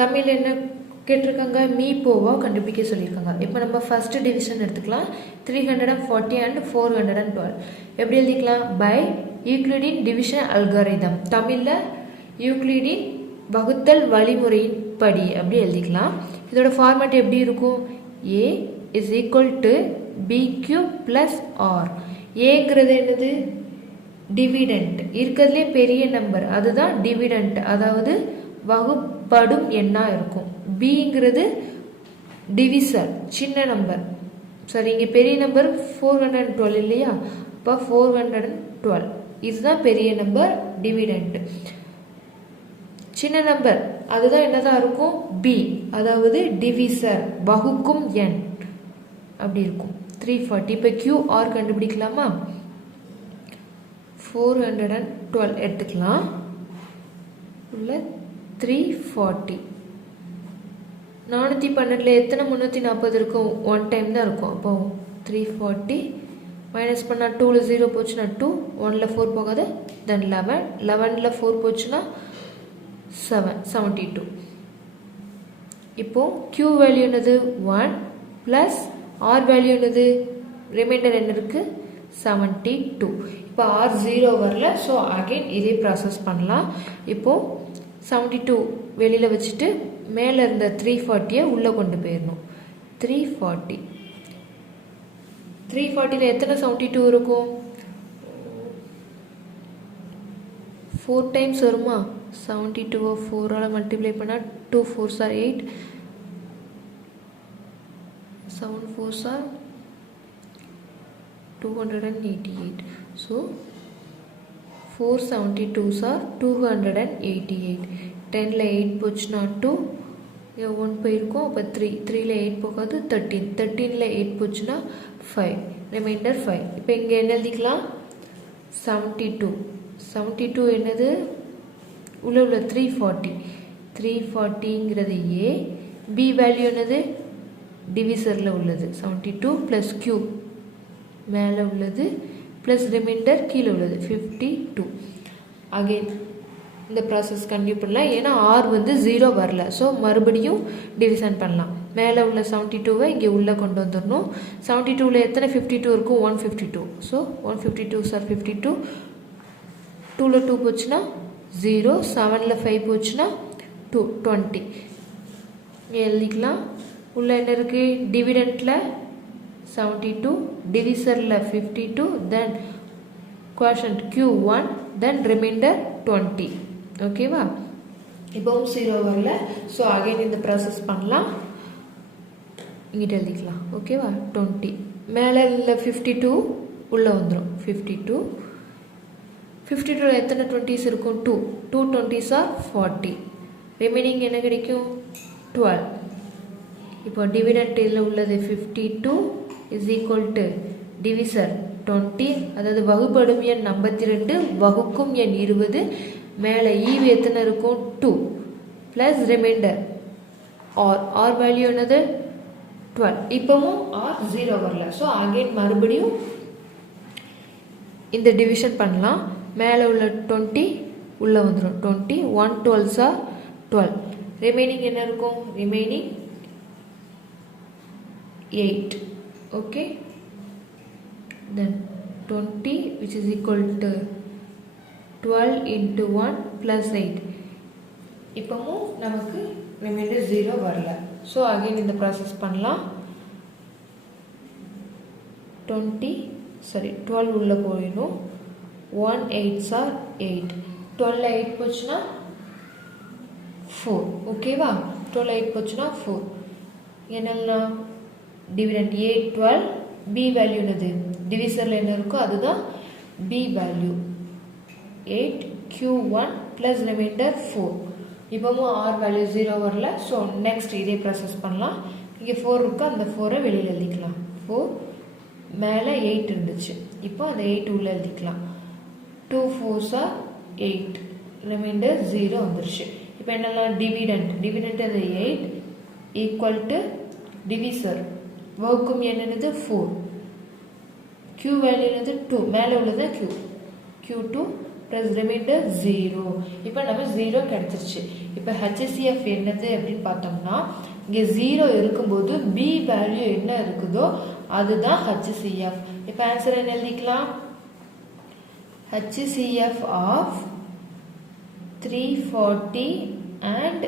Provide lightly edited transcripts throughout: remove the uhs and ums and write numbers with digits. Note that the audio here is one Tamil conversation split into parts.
தமிழ் என்ன கேட்டிருக்காங்க, மீ போவா கண்டுபிடிக்க சொல்லியிருக்காங்க. இப்போ நம்ம ஃபர்ஸ்ட் டிவிஷன் எடுத்துக்கலாம். 340 and 412 எப்படி எழுதிக்கலாம்? பை யூக்ளிடின் டிவிஷன் அல்காரிதம். தமிழில் யூக்ளிடின் வகுத்தல் வழிமுறையின் படி அப்படி எழுதிக்கலாம். இதோட ஃபார்மேட் எப்படி இருக்கும்? A is equal to B Q plus R. ஏங்கிறது என்னது? டிவிடெண்ட், இருக்கிறதுலே பெரிய நம்பர், அதுதான் டிவிடெண்ட், அதாவது வகுப்படும் எண்ணாக இருக்கும். பிங்கிறது டிவிசர், சின்ன நம்பர். சரி, இங்கே பெரிய நம்பர் 412 இல்லையா? இப்போ 412 இதுதான் பெரிய நம்பர், டிவிடெண்ட். சின்ன நம்பர் அதுதான் என்னதான் இருக்கும்? பி, அதாவது டிவிசர், வகுக்கும் எண் அப்படி இருக்கும். 340. இப்போ கியூஆர் கண்டுபிடிக்கலாமா? 412 எடுத்துக்கலாம். உள்ள 340. 412 எத்தனை 340 இருக்கும்? 1 டைம் தான் இருக்கும். அப்போ 340 மைனஸ் பண்ணால் 2ல் 0 போச்சுன்னா 2, 1ல் 4 போகாது, தென் 11, 11ல் 4 போச்சுன்னா 7, 72. இப்போ Q வேல்யூ என்னது? 1 ப்ளஸ் R வேல்யூ என்னது? ரிமைண்டர் என்ன இருக்குது? 72. இப்போ R 0 வரல, ஸோ அகைன் இதே ப்ராசஸ் பண்ணலாம். இப்போது 72 வெளியில் வச்சுட்டு மேலே இருந்த 340 உள்ளே கொண்டு போயிடணும். 340 340ல் எத்தனை 72 இருக்கும்? 4 டைம்ஸ் வருமா? 72 4ஆல் மல்டிப்ளை பண்ணால் 2 4s are 8, 7 4s are 288. So 4 72s are 288. 10ல் 8 போச்சுன்னா 2, 1 போயிருக்கும். அப்போ 3, 3ல் 8 போகாது, 13, 13ல் 8 போச்சுன்னா 5, ரிமைண்டர் 5. இப்போ இங்கே என்ன எழுதிக்கலாம்? 72. 72 என்னது? உள்ள 340. 340ங்கிறது ஏ. பி வேல்யூ என்னது? டிவிசரில் உள்ளது 72 ப்ளஸ் கியூ மேலே உள்ளது ப்ளஸ் ரிமைண்டர் கீழே உள்ளது 52. அகெயின் இந்த ப்ராசஸ் கண்டினியூ பண்ணலாம். ஏன்னா ஆர் வந்து 0 வரல, ஸோ மறுபடியும் டிவிஷன் பண்ணலாம். மேலே உள்ள 72வை இங்கே உள்ளே கொண்டு வந்துடணும். 72ல் எத்தனை 52 இருக்கும்? 152. So 152 sir 52. 2ல் 2 போச்சுன்னா 0, 7ல் 5 போச்சுன்னா 2, 20. எழுதிக்கலாம். உள்ள என்ன இருக்குது? டிவிடெண்ட்டில் 72, டிவிசரில் 52, தென் குவாஷன்ட் Q1, தென் ரிமைண்டர் 20. ஓகேவா? இப்போவும் 0 வரல, ஸோ அகைன் இந்த ப்ராசஸ் பண்ணலாம். இங்கிட்ட எழுதிக்கலாம். ஓகேவா? 20 மேலே இல்லை 52 உள்ளே வந்துடும். 52 52ல் எத்தனை 20s இருக்கும்? 2, 2 20s are 40. ரிமைனிங் என்ன கிடைக்கும்? 12. இப்போ டிவிடெண்ட் இதில் உள்ளது 52 இஸ் ஈக்குவல் டு டிவிசர் 20, அதாவது வகுப்படும் எண் 52, வகுக்கும் எண் 20, மேலே ஈவு எத்தனை இருக்கும்? 2 ப்ளஸ் ரிமைண்டர் ஆர் வேல்யூ என்னது? 12. இப்போவும் ஆர் 0 வரல, ஸோ அகைன் மறுபடியும் இந்த டிவிஷன் பண்ணலாம். மேலே உள்ள 20 உள்ளே வந்துடும். 20, 1 12s are 12. ரிமைனிங் என்ன இருக்கும்? Remaining 8. Okay, then 20 which is equal to 12 into 1 plus 8. இப்போவும் நமக்கு ரிமைண்டர் 0 வரல, ஸோ அகைன் இந்த ப்ராசஸ் பண்ணலாம். 12 உள்ளே போயிடும். 1 8s are 8. 12ல் 8 போச்சுன்னா 4. ஓகேவா? 12ல் 8 போச்சுன்னா 4. என்னன்னா டிவிடெண்ட் A 12, B வேல்யூ என்னது? டிவிசரில் என்ன இருக்கோ அதுதான் B value 8, Q1 plus reminder 4. இப்போவும் ஆர் வேல்யூ 0 வரல, ஸோ நெக்ஸ்ட் இதே ப்ராசஸ் பண்ணலாம். இங்கே 4 இருக்குது, அந்த 4ஐ வெளியில் எழுதிக்கலாம். 4 மேலே 8 இருந்துச்சு, இப்போ அந்த 8 உள்ளே எழுதிக்கலாம். 2 4s are 8, ரிமைண்டர் 0 வந்துருச்சு. இப்போ என்னெல்லாம்? டிவிடெண்ட் அது 8 ஈக்குவல் டு டிவிசர் வகுக்கும் எண் என்னது? 4. Q வேல்யூ என்னது? 2, மேலே உள்ளது Q2 ப்ளஸ் ரிமைண்டர் 0. இப்போ நம்ம 0 கிடச்சிருச்சு. இப்போ HCF என்னது அப்படின்னு பார்த்தோம்னா இங்கே 0 இருக்கும்போது B வேல்யூ என்ன இருக்குதோ அதுதான் HCF. இப்போ ஆன்சர் என்ன எழுதிக்கலாம்? HCF of 340 and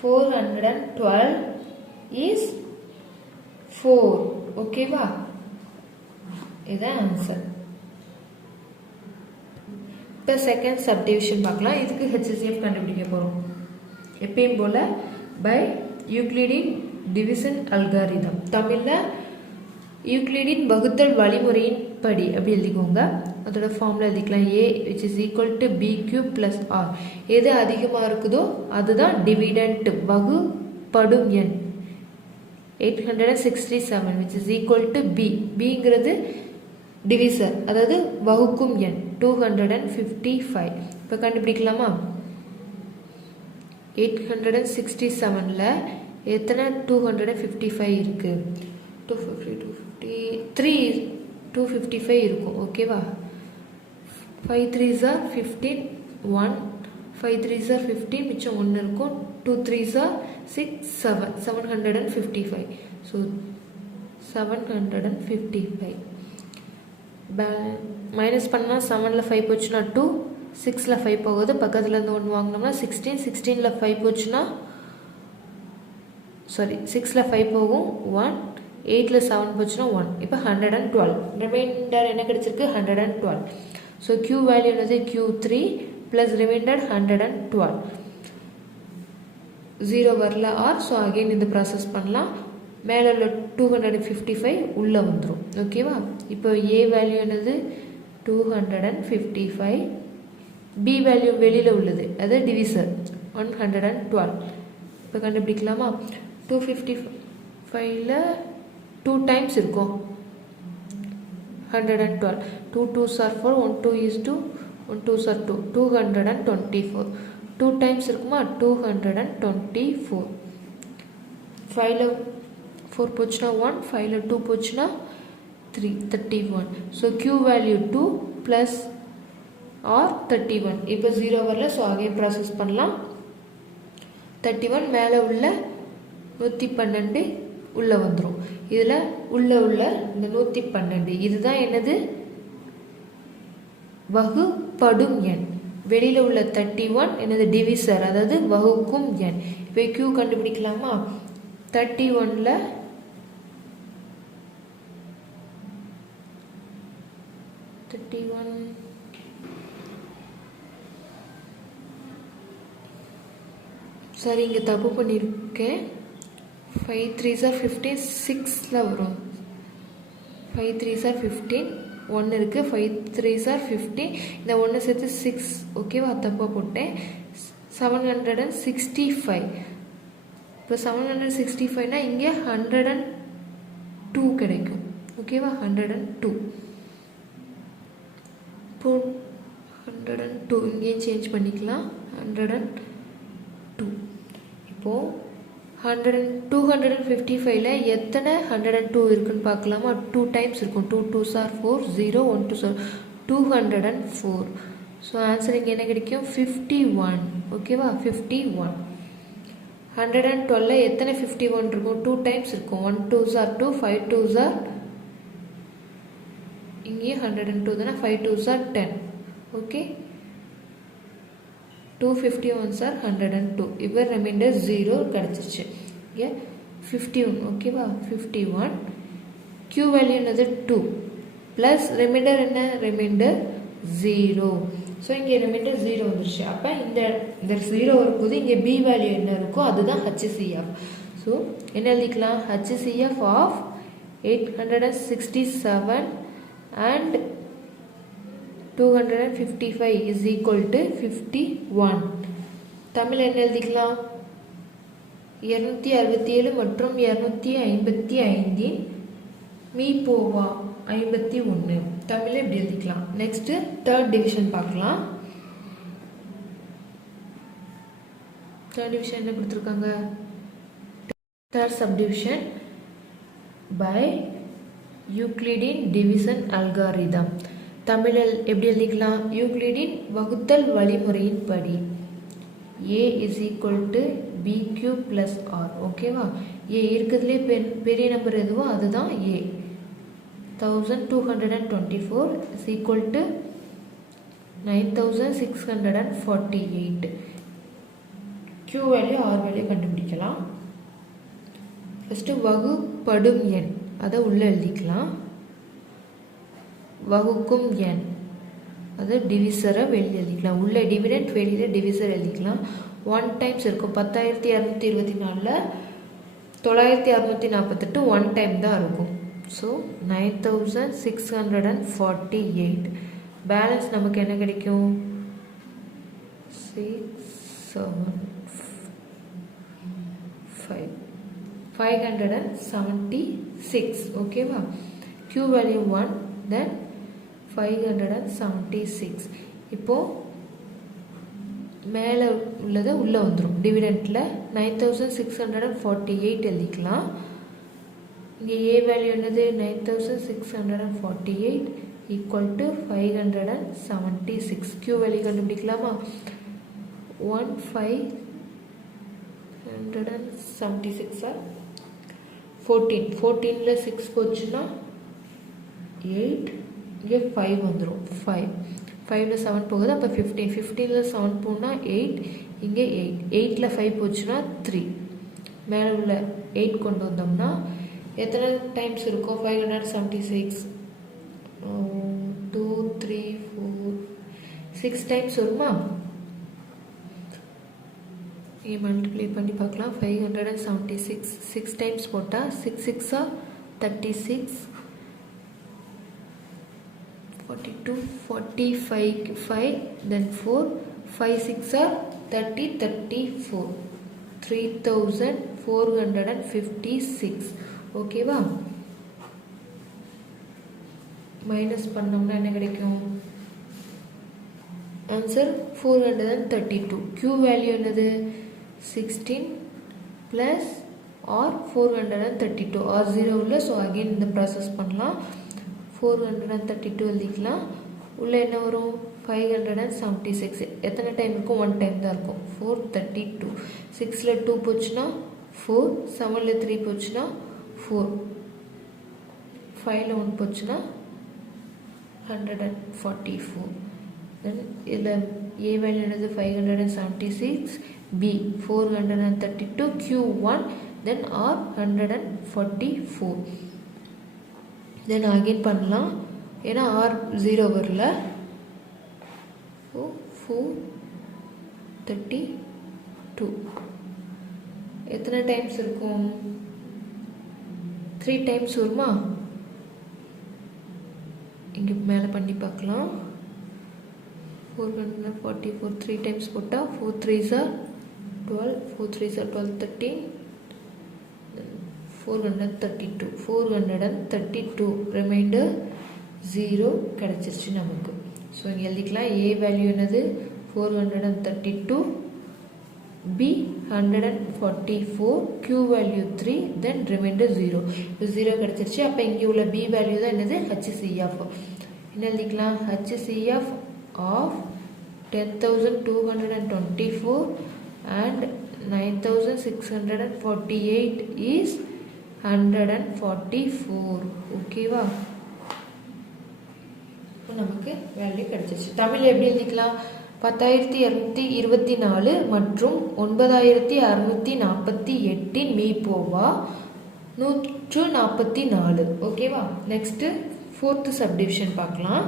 412 is 4. ஓகேவா? இதுதான் ஆன்சர். இப்போ செகண்ட் சப்டிவிஷன் பார்க்கலாம். இதுக்கு HCF கண்டுபிடிக்க போகிறோம். எப்பயும் போல் பை யூக்ளிடின் டிவிஷன் அல்காரிதம். தமிழில் யூக்ளிடின் வகுத்தல் வழிமுறையின் படி அப்படி எழுதிக்கோங்க. அதோட ஃபார்மில் எழுதிக்கலாம். A which is equal to BQ plus R. எது அதிகமாக இருக்குதோ அதுதான் டிவிடெண்ட் வகுப்படும் எண். 867 which is equal to B. Bங்கிறது டிவிசர், அதாவது வகுக்கும் எண் 255. இப்போ கண்டுபிடிக்கலாமா? 867ல் எத்தனை 255 இருக்கு? 255 இருக்கும். ஓகேவா? 5 3s are 15, 1 5 3s are 15, மிச்சம் 1 இருக்கும். 2 3s are 6 7 755. ஸோ 755 மைனஸ் பண்ணால் 7ல் 5 போச்சுன்னா 2, 6ல் 5 போகுது. பக்கத்தில் இருந்து 1 வாங்கினோம்னா 16, 16ல் 5 போச்சுன்னா 6ல் 5 போகும் 1, 8ல் 7 போச்சுன்னா 1. இப்போ 112. ரிமைண்டர் என்ன கிடைச்சிருக்கு? 112. ஸோ Q வேல்யூ என்னது? Q3 plus reminder 112. 0 வரல R. ஸோ அகெயின் இந்த ப்ராசஸ் பண்ணலாம். மேலே உள்ள 255 உள்ளே வந்துடும். ஓகேவா? இப்போ A வேல்யூ என்னது? 255. B வேல்யூ வெளியில் உள்ளது, அது டிவிசர் 112. இப்போ கண்டுபிடிக்கலாமா? 255ல் 2 டைம்ஸ் இருக்கும். 112. 2 2s are 4, 1 2 is 2, 1 2s are 2, 224. 2 times இருக்குமா? 224. 5ல் 4 போச்சுன்னா 1, 5ல் 2 போச்சுன்னா 3, 31. So Q value 2 plus R 31. இப்போ 0 வரல. ஸோ அகைன் ப்ராசஸ் பண்ணலாம். 31 மேலே உள்ள 112 உள்ளே வந்துடும். இதில் உள்ள இந்த 112 இதுதான் என்னது? வகுப்படும் எண். வெளியில் உள்ள 31 என்னது? டிவிசர், அதாவது வகுக்கும் எண். இப்போ Q கண்டுபிடிக்கலாமா? 31ல் 31 சரி, இங்கே தப்பு பண்ணியிருக்கேன். 5 3s are 15, 6ல் வரும். 5 3s are 15, 1 இருக்குது. 5 3s are 15, இந்த 1 சேர்த்து 6. ஓகேவா? தப்பாக போட்டேன். 765. இப்போ 765னா இங்கே 102 கிடைக்கும். ஓகேவா? 102. இப்போ 102 இங்கேயும் சேஞ்ச் பண்ணிக்கலாம். 102. இப்போது 255ல் எத்தனை 102 இருக்குன்னு பார்க்கலாமா? 2 டைம்ஸ் இருக்கும். 2 2s are 4, 0 1 2s are 204. So answer இங்கே என்ன கிடைக்கும்? 51. ஓகேவா? 51. 112ல் எத்தனை 51 இருக்கும்? 2 டைம்ஸ் இருக்கும். 1 2s are 2, 5 2s are இங்கேயும் 102 தானே. 5 2s are 10. Okay, 251s are 102. இப்போ ரிமைண்டர் 0 கிடச்சிருச்சு. இங்கே 51. ஓகேவா? 51. Q வேல்யூ என்னது? 2 ப்ளஸ் ரிமைண்டர் என்ன? ரிமைண்டர் 0. ஸோ இங்கே ரிமைண்டர் 0 வந்துருச்சு. அப்போ இந்த 0 வரும்போது இங்கே B வேல்யூ என்ன இருக்கோ அதுதான் HCF. ஸோ என்ன எழுதிக்கலாம்? HCF of 867 and 255 is equal to 51. Tamil என்ன எழுதிக்கலாம்? 267 மற்றும் 255 மீ போவா 51. தமிழ் எப்படி எழுதிக்கலாம்? நெக்ஸ்ட்டு தேர்ட் டிவிஷன் பார்க்கலாம். தேர்ட் டிவிஷன் என்ன கொடுத்துருக்காங்க? தேர்ட் சப்டிவிஷன் பை யூக்ளிடின் டிவிஷன் அல்காரிதம். தமிழில் எப்படி எழுதிக்கலாம்? யூக்ளிடின் வகுத்தல் வழிமுறையின் படி a is equal to bq plus r. ஓகேவா? a இருக்கிறதுலே பெரிய நம்பர் எதுவோ அதுதான் a. 1224 is equal to 9648. q value r value கண்டுபிடிக்கலாம். ஃபஸ்ட்டு வகுப்படும் எண் அதை உள்ளே எழுதிக்கலாம். வகுக்கும் எண் அது டிவிசரை வெளியே எழுதிக்கலாம். உள்ள டிவிடெண்ட் வெளியில் டிவிசர் எழுதிக்கலாம். 1 டைம்ஸ் இருக்கும். 10224 9648 1 டைம் தான் இருக்கும். ஸோ 9648. பேலன்ஸ் நமக்கு என்ன கிடைக்கும்? 576. ஓகேவா? q வேல்யூ 1 தென் 576. இப்போது மேலே உள்ளதை உள்ளே வந்துடும். டிவிடெண்ட்டில் 9648 எழுதிக்கலாம். இங்கே a வேல்யூ என்னது? 9648 ஈக்குவல் டு 576. q வேல்யூ கண்டுபிடிக்கலாமா? 1576 14. 14ல் 6 போச்சுன்னா 8. இங்கே 5 வந்துடும். 5ல் 7 போகுது. அப்போ 15. 15ல் 7 போனால் 8. இங்கே 8. 8ல் 5 போச்சுன்னா 3. மேலே உள்ள 8 கொண்டு வந்தோம்னா எத்தனை டைம்ஸ் இருக்கும்? 576 2 3 4 6 டைம்ஸ் வருமா? இங்கே மல்டிப்ளை பண்ணி பார்க்கலாம். 576 6 டைம்ஸ் போட்டால் 6 6 36 42 45 5 then 4 5 6 30 34 3456. ஓகேவா? மைனஸ் பண்ணோம்னா என்ன கிடைக்கும்? ஆன்சர் 432. q வேல்யூ என்னது? 16 plus or 432 or 0 உள்ள. ஸோ அகெயின் இந்த ப்ராசஸ் பண்ணலாம். 432 எழுதிக்கலாம். உள்ளே என்ன வரும்? 576. எத்தனை டைம் இருக்கும்? 1 டைம் தான் இருக்கும். 432. 6ல் 2 போச்சுன்னா 4. 7ல் 3 போச்சுன்னா 4. 5ல் 1 போச்சுன்னா 144. தென் இதில் a வேல்யூ என்னது? 576. b 432. q 1 then r 144. Then again பண்ணலாம். ஏன்னா ஆர் 0 வரல. 432. எத்தனை டைம்ஸ் இருக்கும்? 3 டைம்ஸ் வருமா? இங்கே மேலே பண்ணி பார்க்கலாம். 444 3 டைம்ஸ் போட்டால் 4 3s 12 4 3s 12 13 432. 432 ரிமைண்டர் 0 கிடச்சிருச்சு நமக்கு. ஸோ இங்கே எழுதிக்கலாம். a வேல்யூ என்னது? 432. b 144. q வேல்யூ 3 தென் ரிமைண்டர் 0. இப்போ 0 கிடச்சிருச்சு. அப்போ இங்கே உள்ள b வேல்யூ தான் என்னது? HCF. என்ன எழுதிக்கலாம்? HCF of 10,224 and 9,648 is 144. ஓகேவா? இப்போ நமக்கு வேல்யூ கிடைச்சிருச்சு. தமிழ் எப்படி எழுதிக்கலாம்? 10,224 மற்றும் 9,648 மீப்போவா 144. ஓகேவா? நெக்ஸ்ட் 4th சப்டிவிஷன் பார்க்கலாம்.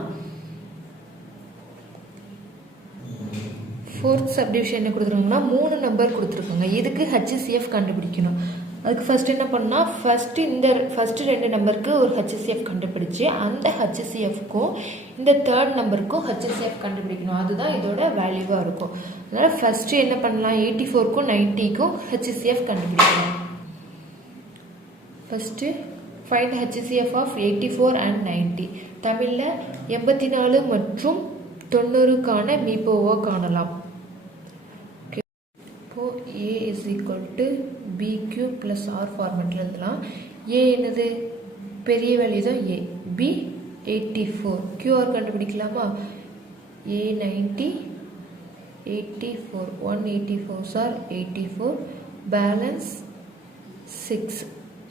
4th சப்டிவிஷன் என்ன கொடுத்துருக்காங்கன்னா 3 நம்பர் கொடுத்துருக்காங்க. இதுக்கு HCF கண்டுபிடிக்கணும். அதுக்கு ஃபஸ்ட் என்ன பண்ணால் ஃபஸ்ட்டு 2 நம்பருக்கு ஒரு HCF கண்டுபிடிச்சி அந்த HCFக்கும் இந்த 3rd நம்பருக்கும் HCF கண்டுபிடிக்கணும். அதுதான் இதோட வேல்யூவாக இருக்கும். அதனால் ஃபஸ்ட்டு என்ன பண்ணலாம்? 84க்கும் 90க்கும் HCF கண்டுபிடிக்கணும். First find HCF of 84 and 90. தமிழில் 84 மற்றும் 90க்கான மீப்போவா காணலாம். இப்போது a is equal to bq plus r ஃபார்மெட்டில் எழுதலாம். a என்னது? பெரிய வேல்யூ தான் a. b 84. QR கண்டுபிடிக்கலாமா? A90 84. 184 are 84. Balance 6.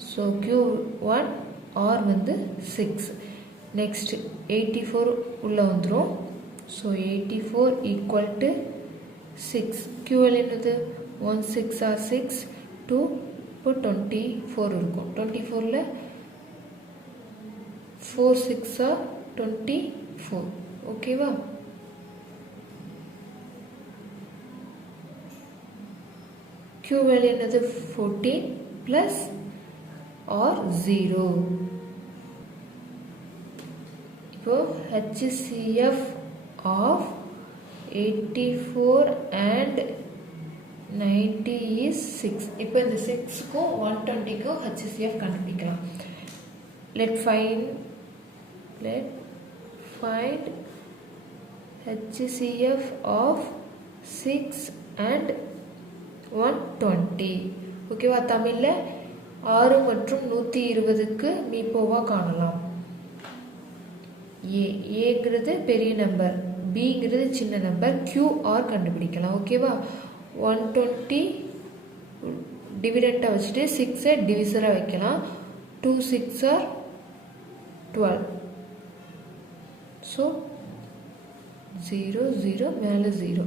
So Q1 R வந்து 6. Next 84 உள்ள வந்துரும். So 84 equal to 6. QL என்னது? 1 6 are 6. 2 இப்போ 24 இருக்கும். 24ல 4 6 are 24. ஓகேவா? Q வேல்யூ என்னது? 14 plus or 0. இப்போ HCF of 84 and 90 is 6. இப்போ இந்த 6க்கும் 120க்கும் HCF கண்டுபிடிக்கலாம். Let find HCF of 6 and 120. ஓகேவா? தமிழ்ல 6 மற்றும் 120க்கு மீப்போவா காணலாம். ஏங்கிறது பெரிய நம்பர், பிங்கிறது சின்ன நம்பர், கியூஆர் கண்டுபிடிக்கலாம். ஓகேவா? 120 டிவிடெண்ட்டாக வச்சுட்டு 6 டிவிசராக வைக்கலாம். 2 6 are 12. ஸோ 0 0 மேலே 0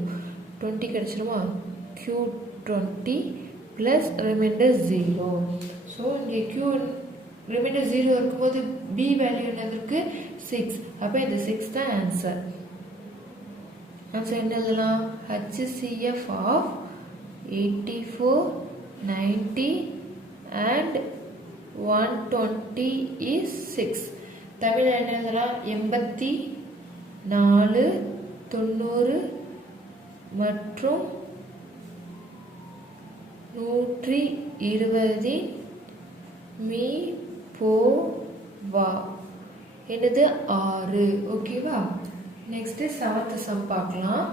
20 கிடச்சிருமா? Q20 plus reminder 0. ஸோ இங்கே Q ரிமைண்டர் 0 இருக்கும்போது B வேல்யூ என்னதுக்கு? 6. அப்போ இந்த 6 தான் ஆன்சர். ஆன்சர் என்ன எழுதலாம்? HCF of 84, 90 and 120 is 6. Tamil என்ன எழுதலாம்? 84, 90 மற்றும் 120 மீ போ வா என்னது? 6. ஓகேவா? நெக்ஸ்ட் 7th சம் பார்க்கலாம்.